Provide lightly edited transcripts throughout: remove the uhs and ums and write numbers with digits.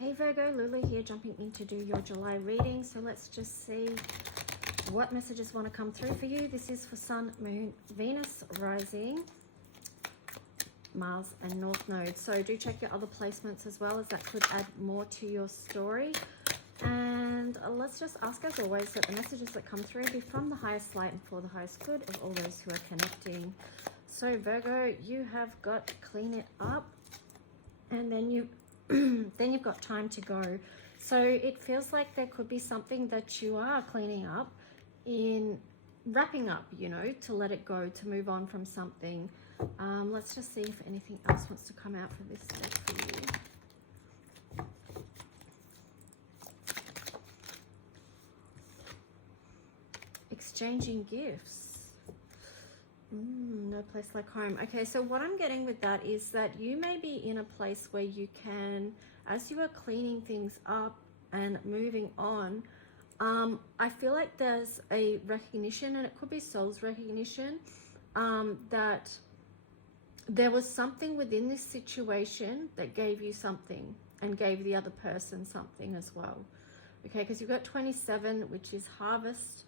Hey Virgo, Lulu here, jumping in to do your July reading. So let's just see what messages want to come through for you. This is for Sun, Moon, Venus, Rising, Mars and North Node. So do check your other placements as well, as that could add more to your story. And let's just ask, as always, that the messages that come through be from the highest light and for the highest good of all those who are connecting. So Virgo, you have got clean it up, and then you've got time to go. So it feels like there could be something that you are cleaning up, in wrapping up, you know, to let it go, to move on from something. Let's just see if anything else wants to come out for this deck for you. Exchanging gifts. No place like home. Okay, so what I'm getting with that is that you may be in a place where you can, as you are cleaning things up and moving on, I feel like there's a recognition, and it could be soul's recognition, that there was something within this situation that gave you something and gave the other person something as well. Okay, because you've got 27, which is harvest,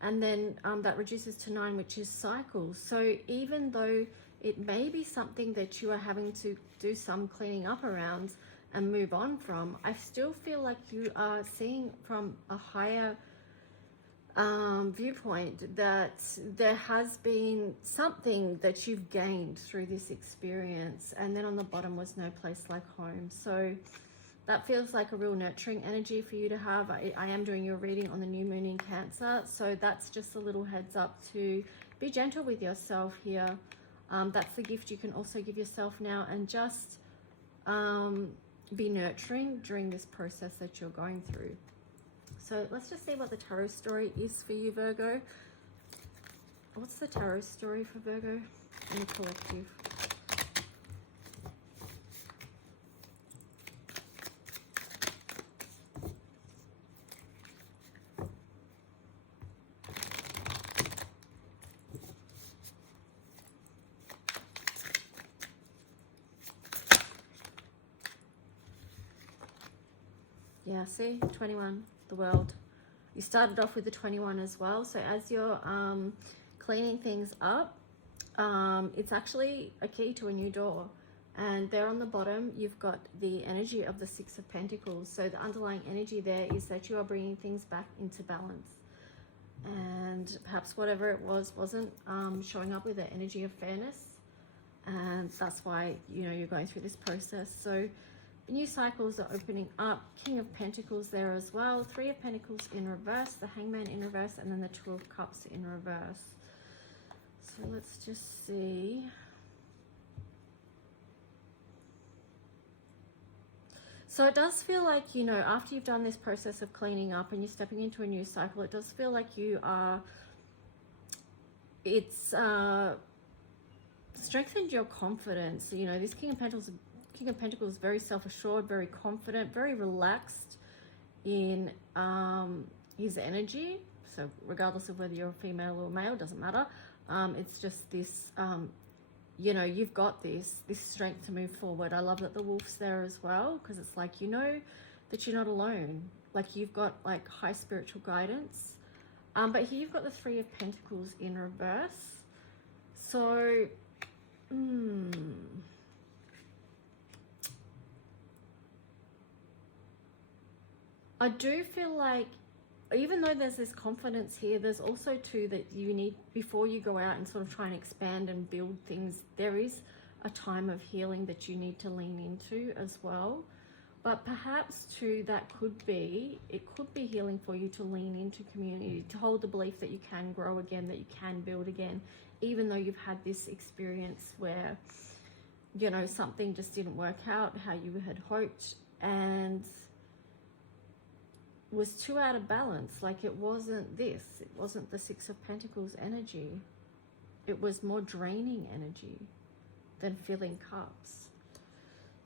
and then that reduces to 9, which is cycles. So even though it may be something that you are having to do some cleaning up around and move on from, I still feel like you are seeing from a higher viewpoint that there has been something that you've gained through this experience. And then on the bottom was no place like home. So that feels like a real nurturing energy for you to have. I am doing your reading on the new moon in Cancer, so that's just a little heads up to be gentle with yourself here. That's the gift you can also give yourself now, and just be nurturing during this process that you're going through. So let's just see what the tarot story is for you, Virgo. What's the tarot story for Virgo and the collective? Yeah, see, 21, the world. You started off with the 21 as well. So as you're cleaning things up, it's actually a key to a new door. And there on the bottom, you've got the energy of the 6 of Pentacles. So the underlying energy there is that you are bringing things back into balance. And perhaps whatever it was wasn't showing up with the energy of fairness. And that's why, you know, you're going through this process. So new cycles are opening up. King of Pentacles there as well. 3 of Pentacles in reverse, the Hangman in reverse, and then the 2 of Cups in reverse. So let's just see. So it does feel like, you know, after you've done this process of cleaning up and you're stepping into a new cycle, it does feel like you are, it's strengthened your confidence. You know, this King of Pentacles is very self-assured, very confident, very relaxed in his energy. So regardless of whether you're a female or male, doesn't matter. It's just this, you know, you've got this strength to move forward. I love that the wolf's there as well, because it's like, you know that you're not alone. Like, you've got like high spiritual guidance. But here you've got the 3 of Pentacles in reverse. So, I do feel like, even though there's this confidence here, there's also too that you need, before you go out and sort of try and expand and build things, there is a time of healing that you need to lean into as well. But perhaps too, that could be, it could be healing for you to lean into community, to hold the belief that you can grow again, that you can build again, even though you've had this experience where, you know, something just didn't work out how you had hoped, and was too out of balance. Like, it wasn't this, it wasn't the 6 of Pentacles energy. It was more draining energy than filling cups.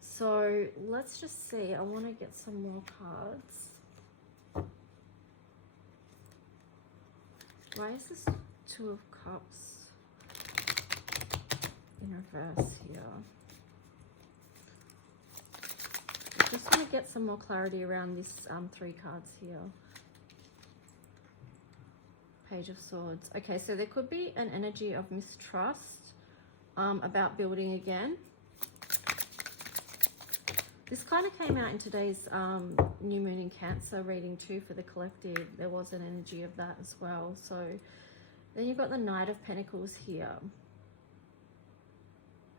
So let's just see. I want to get some more cards. Why is this 2 of Cups in reverse here? just want to get some more clarity around this 3 cards here. Page of Swords. Okay, so there could be an energy of mistrust about building again. This kind of came out in today's new moon in Cancer reading too for the collective. There was an energy of that as well. So then you've got the Knight of Pentacles here.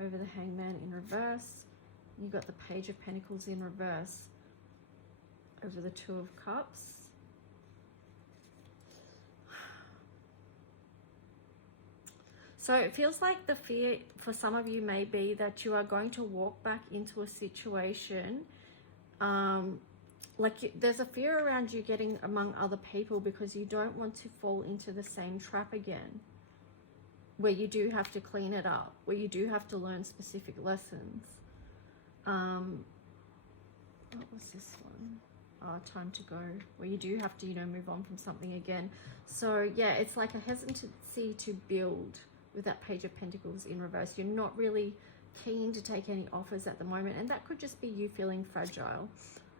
Over the Hangman in reverse. You've got the Page of Pentacles in reverse. Over the Two of Cups. So it feels like the fear for some of you may be that you are going to walk back into a situation. There's a fear around you getting among other people because you don't want to fall into the same trap again. Where you do have to clean it up. Where you do have to learn specific lessons. What was this one? Time to go. Where you do have to, move on from something again. So yeah, it's like a hesitancy to build. With that Page of Pentacles in reverse, you're not really keen to take any offers at the moment, and that could just be you feeling fragile.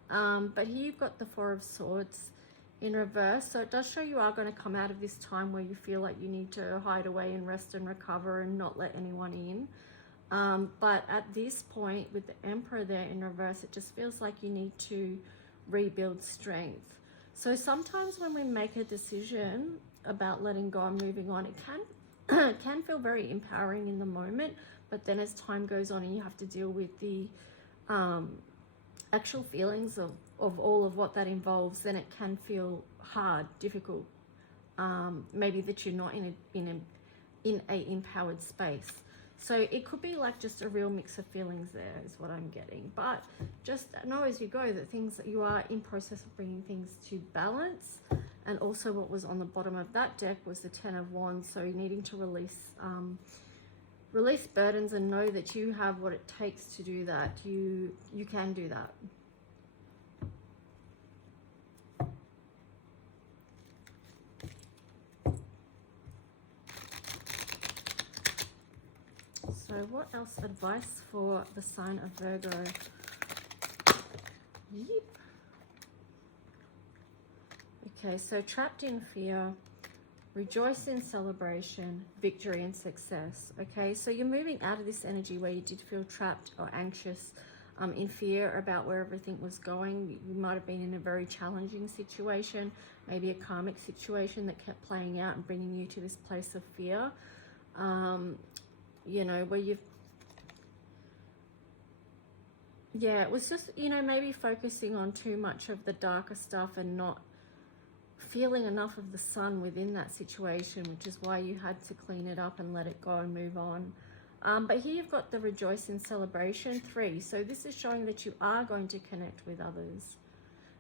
But here you've got the Four of Swords in reverse, so it does show you are going to come out of this time where you feel like you need to hide away and rest and recover and not let anyone in. But at this point, with the Emperor there in reverse, it just feels like you need to rebuild strength. So sometimes when we make a decision about letting go and moving on, it can feel very empowering in the moment, but then as time goes on and you have to deal with the actual feelings of all of what that involves, then it can feel hard, difficult, maybe that you're not in a empowered space. So it could be like just a real mix of feelings there is what I'm getting. But just know as you go that you are in process of bringing things to balance. And also what was on the bottom of that deck was the Ten of Wands. So needing to release burdens and know that you have what it takes to do that. You can do that. So what else advice for the sign of Virgo? Yep. Okay, so trapped in fear, rejoice in celebration, victory and success. Okay, so you're moving out of this energy where you did feel trapped or anxious, in fear about where everything was going. You might have been in a very challenging situation, maybe a karmic situation that kept playing out and bringing you to this place of fear. Where it was just, maybe focusing on too much of the darker stuff and not feeling enough of the sun within that situation, which is why you had to clean it up and let it go and move on. But here you've got the rejoice in celebration 3. So this is showing that you are going to connect with others,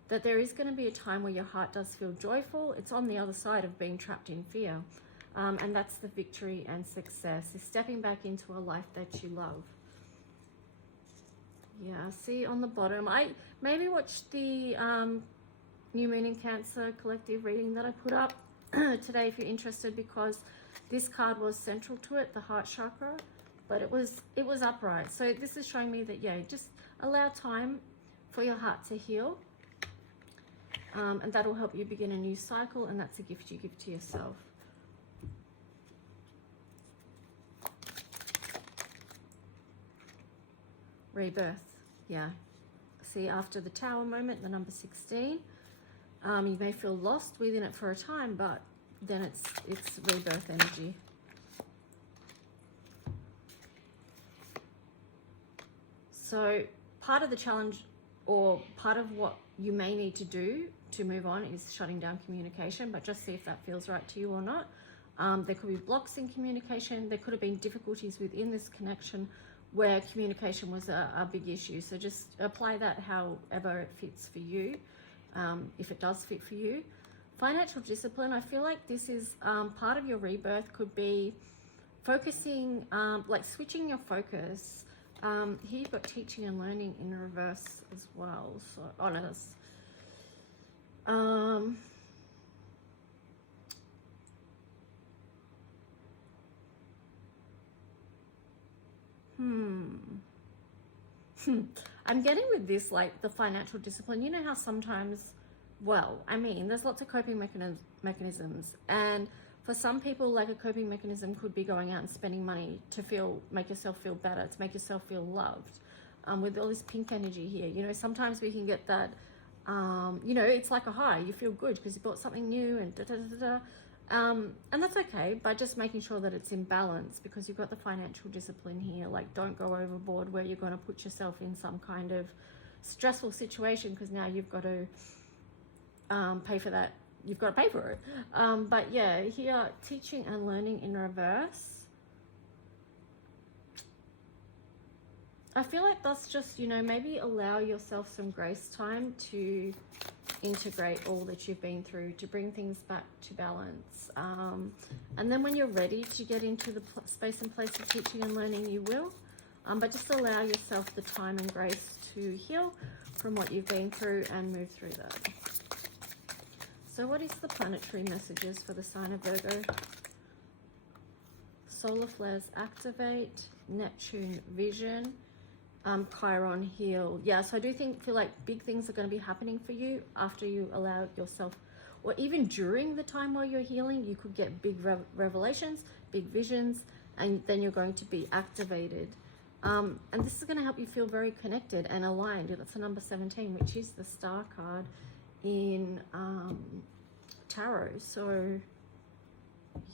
that there is going to be a time where your heart does feel joyful. It's on the other side of being trapped in fear. And that's the victory and success, is stepping back into a life that you love. Yeah, see on the bottom, I maybe watched the New Moon in Cancer collective reading that I put up today if you're interested, because this card was central to it, the heart chakra, but it was upright. So this is showing me that, just allow time for your heart to heal, and that'll help you begin a new cycle, and that's a gift you give to yourself. Rebirth, yeah. See, after the Tower moment, the number 16, you may feel lost within it for a time, but then it's rebirth energy. So part of the challenge, or part of what you may need to do to move on, is shutting down communication, but just see if that feels right to you or not. There could be blocks in communication. There could have been difficulties within this connection where communication was a big issue. So just apply that however it fits for you, if it does fit for you. Financial discipline, I feel like this is part of your rebirth, could be focusing, like switching your focus. Here you've got teaching and learning in reverse as well. So, oh no, that's... I'm getting with this, like the financial discipline. You know how sometimes, well, I mean, there's lots of coping mechanisms. And for some people, like a coping mechanism could be going out and spending money to make yourself feel better, to make yourself feel loved. With all this pink energy here, you know, sometimes we can get that, you know, it's like a high. You feel good because you bought something new and da da da da. And that's okay, but just making sure that it's in balance, because you've got the financial discipline here. Like, don't go overboard where you're going to put yourself in some kind of stressful situation, because now you've got to pay for that. You've got to pay for it. But yeah, here, teaching and learning in reverse. I feel like that's just, you know, maybe allow yourself some grace time to integrate all that you've been through, to bring things back to balance. And then when you're ready to get into the space and place of teaching and learning, you will. But just allow yourself the time and grace to heal from what you've been through and move through that. So what is the planetary messages for the sign of Virgo? Solar flares activate, Neptune vision, Chiron heal. Yeah, so I do feel like big things are going to be happening for you after you allow yourself, or even during the time while you're healing, you could get big revelations, big visions, and then you're going to be activated. And this is going to help you feel very connected and aligned. That's the number 17, which is the star card in tarot. So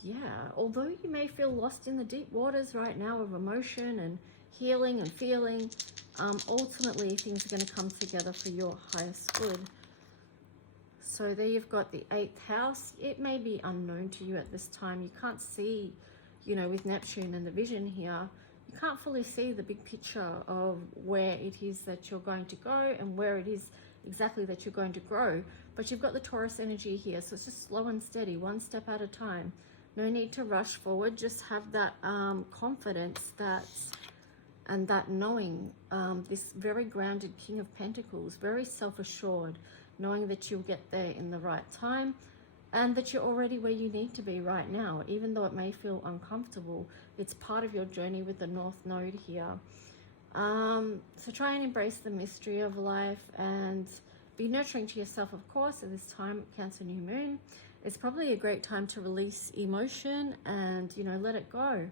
yeah, although you may feel lost in the deep waters right now of emotion and healing and feeling, ultimately things are going to come together for your highest good. So there you've got the 8th house. It may be unknown to you at this time. You can't see, you know, with Neptune and the vision here, you can't fully see the big picture of where it is that you're going to go and where it is exactly that you're going to grow. But you've got the Taurus energy here, so it's just slow and steady, one step at a time. No need to rush forward. Just have that confidence and that knowing, this very grounded King of Pentacles, very self-assured, knowing that you'll get there in the right time and that you're already where you need to be right now. Even though it may feel uncomfortable, it's part of your journey with the North Node here. So try and embrace the mystery of life and be nurturing to yourself, of course, at this time, Cancer New Moon. It's probably a great time to release emotion and, you know, let it go.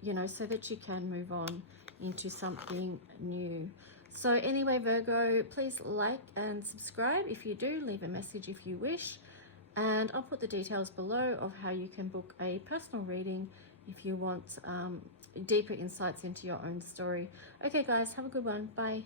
You know, so that you can move on into something new. So anyway, Virgo, please like and subscribe. If you do, leave a message if you wish. And I'll put the details below of how you can book a personal reading if you want deeper insights into your own story. Okay, guys, have a good one. Bye.